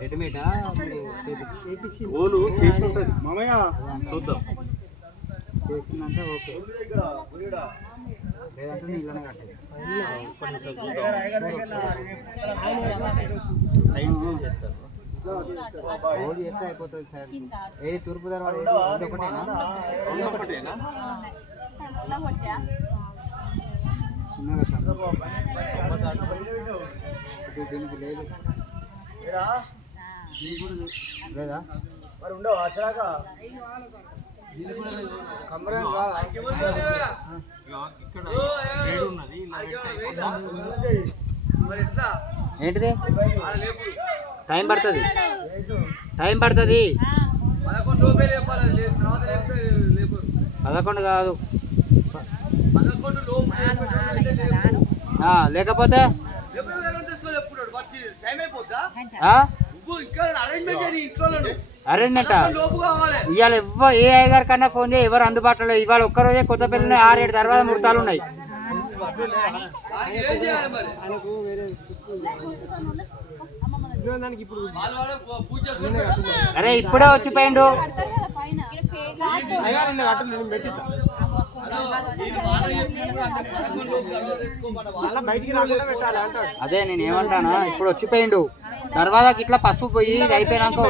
రెడీమేడా ఓలు చేసి ఉంటుంది మామయ్య చూద్దాం చేసిందంటే ఓకే లేదంటే నీళ్ళనే కట్టాలి ఓడి ఎట్లా అయిపోతుంది సార్ ఏది తూర్పు ధర్వాడు ఒకటేనా చిన్నగా దీనికి లేదు లేదా మరి ఉండవు అచ్చరాక ఏంటిది టైం పడుతుంది 11 కాదు లేకపోతే అరేంజ్మెంట్ ఇవాళ ఏ అయ్యగారి కన్నా ఫోన్ చేయి ఎవరు అందుబాటులో ఇవాళ ఒక్కరోజే కొత్తపల్లి 6-7 తర్వాత ముహూర్తాలు ఉన్నాయి అరే ఇప్పుడే వచ్చిపోయిండు అదే నేను ఏమంటానా ఇప్పుడు వచ్చిపోయిండు తర్వాతకి ఇట్లా పసుపు పోయి ఇది అయిపోయినాక